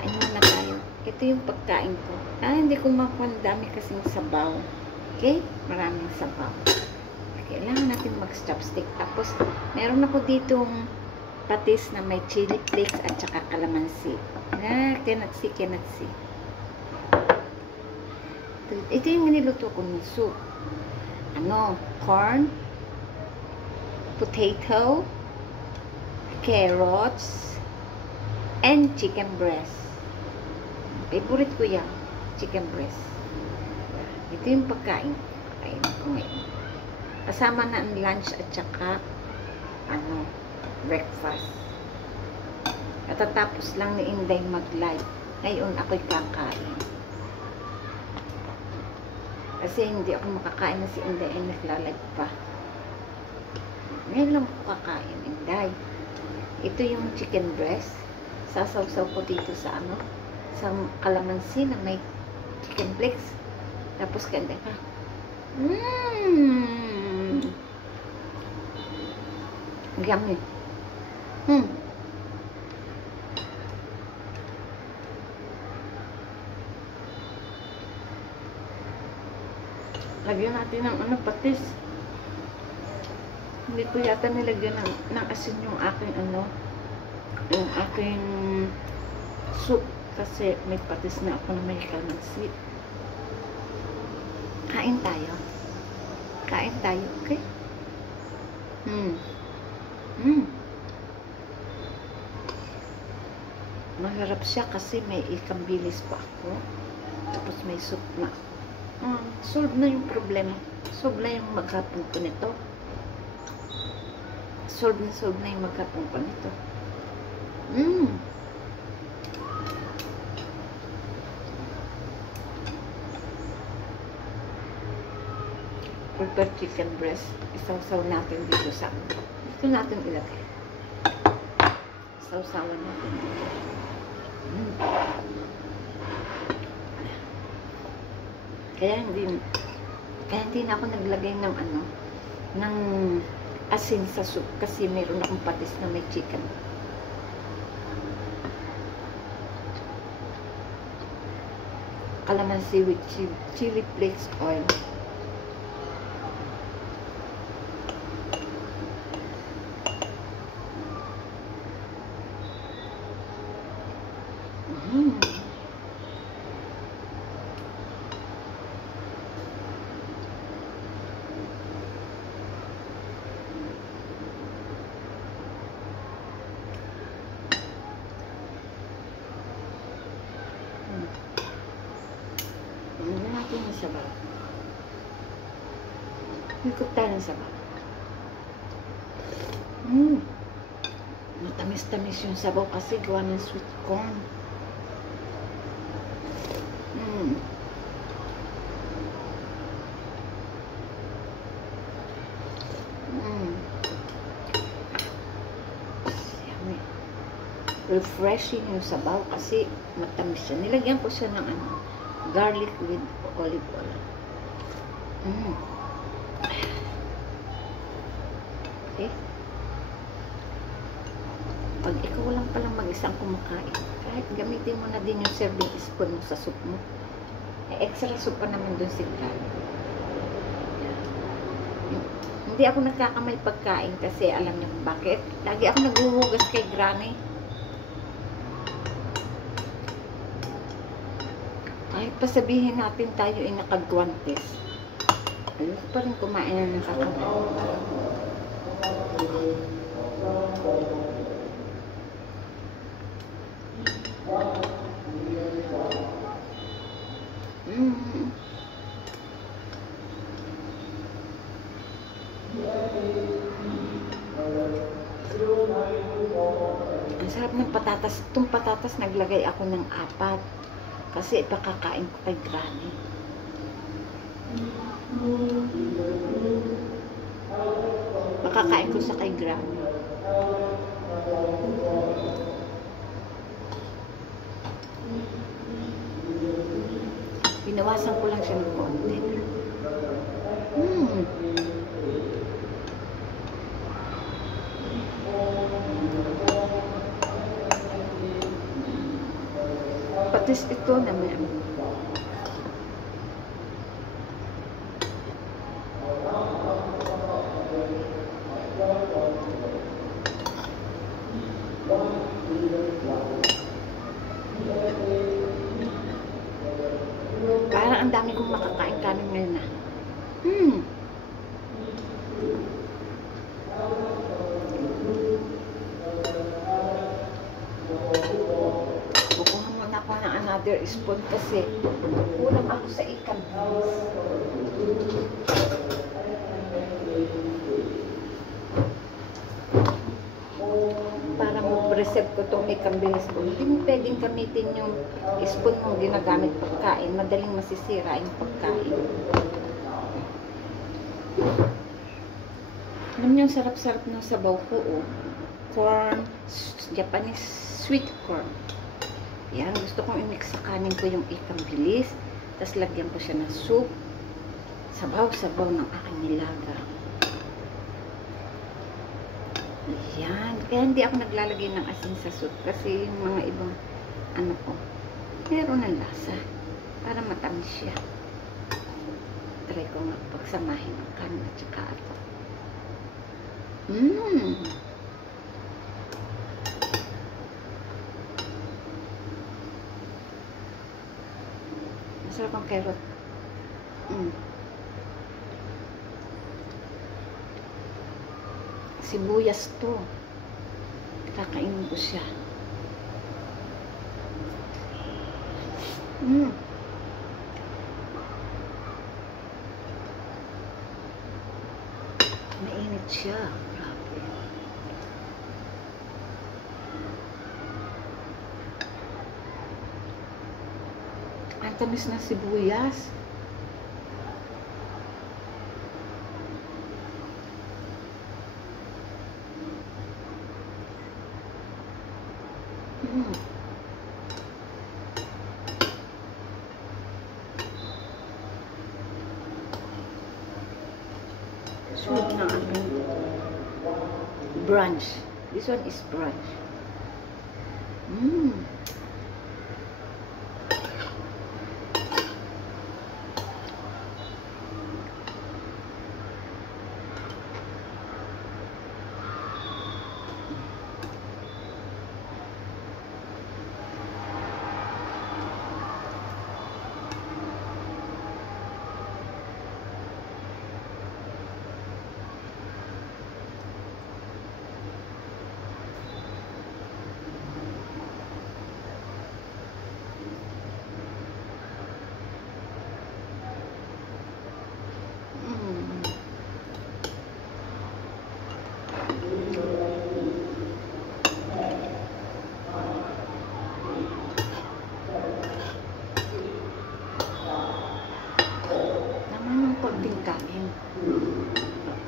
kain muna tayo. Ito yung pagkain ko. Hindi ko dami kasing sabaw. Okay? Maraming sabaw. Kailangan natin mag-chopstick. Tapos, meron ako ditong patis na may chili flakes at saka calamansi. Cannot see. Ito yung niluto ko ng soup. Corn, potato, carrots, and chicken breast. Favorite ko yan, chicken breast. Ito yung pagkain ko ngayon. Kasama na ang lunch at saka breakfast. Katatapos lang ni Inday mag-live. Ngayon ako'y kakain. Kasi hindi ako makakain na si Inday ay nagla-live pa. Ngayon lang ako kakain, Inday. Ito yung chicken breast. Sasaw-saw ko dito sa sa calamansi na may chicken flakes. Tapos ganda ka. Yummy. Lagyan natin ng patis. Hindi ko yata nilagyan ng asin yung aking yung aking soup kasi may patis na ako na may calamansi. Kain tayo, okay? Masarap siya kasi may ikang bilis pa ako. Tapos may soup na. Solve na yung problema. Solve na yung maghapon ko nito. Solve na yung maghapon ko nito. Prepared chicken breast. Isaw-saw natin dito sa dito natin ilagay. Isaw-sawan natin dito. Kaya hindi na ako naglagay ng ng asin sa soup kasi meron akong patis na may chicken. Calamansi with chili flakes oil. Natin yung sabaw. Hikot tayo ng sabaw. Matamis-tamis yung sabaw kasi gawa ng sweet corn. Yummy. Refreshing yung sabaw kasi matamis siya. Nilagyan ko siya ng garlic with olive oil. Okay? Pag ikaw lang palang mag-isang kumakain, kahit gamitin mo na din yung serving spoon mo sa soup mo, extra soup pa naman dun si Granny. Hindi ako nagkakamay pagkain kasi alam niyo bakit? Lagi ako naghuhugas kay Granny. Kahit pa sabihin natin tayo ay nakagwantes, ayos pa rin kumain ng kakamay. Ang sarap ng patatas. Itong patatas naglagay ako ng 4. Kasi ipakakain ko kay Granny. Makakain ko sa kay Granny. Binawasan ko lang siya ng konti. At least ito naman. Parang ang dami kong makakain kanin ngayon na. Kukuha muna ako ng another spoon kasi kulang ako sa ikan. Para mag-preserve ko itong ikan bilis ko. Hindi mo pwedeng gamitin yung spoon mong ginagamit pagkain. Madaling masisira yung pagkain. Alam niyo, sarap-sarap ng sabaw ko, oh. Corn, Japanese sweet corn. Yan, gusto kong i-mix sa kanin ko yung ikang bilis. Tapos lagyan ko siya ng soup. Sabaw-sabaw ng aking nilaga. Yan. Kaya hindi ako naglalagay ng asin sa soup. Kasi yung mga ibang, ano ko, meron ng lasa. Para matamis siya. Try ko nga pagsamahin ang kanin at saka ito. Masarap ang carrot. Sibuyas to. Kakainin ko siya. Mainit siya. Grabe. Ang tamis na sibuyas. Sulit na aking brunch. This one is brunch.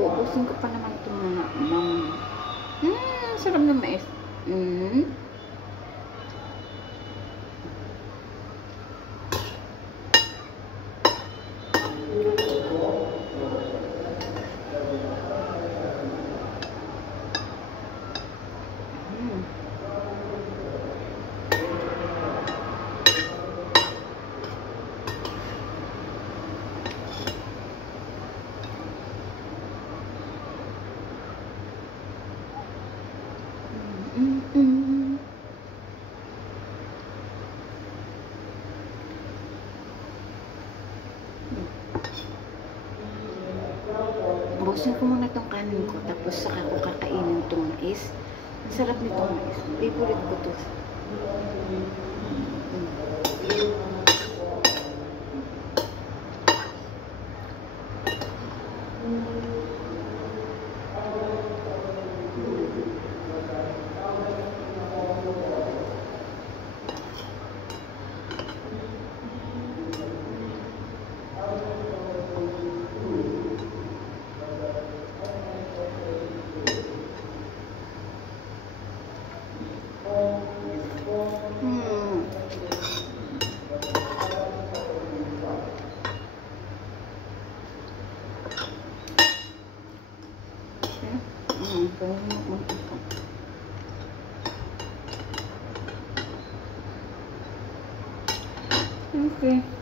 Uubusin ko pa naman itong mga sarap na mais. Busin ko muna itong kanin ko, tapos saka ko kakainin itong mais. Ang sarap nitong mais. Favorite ko ito. Okay.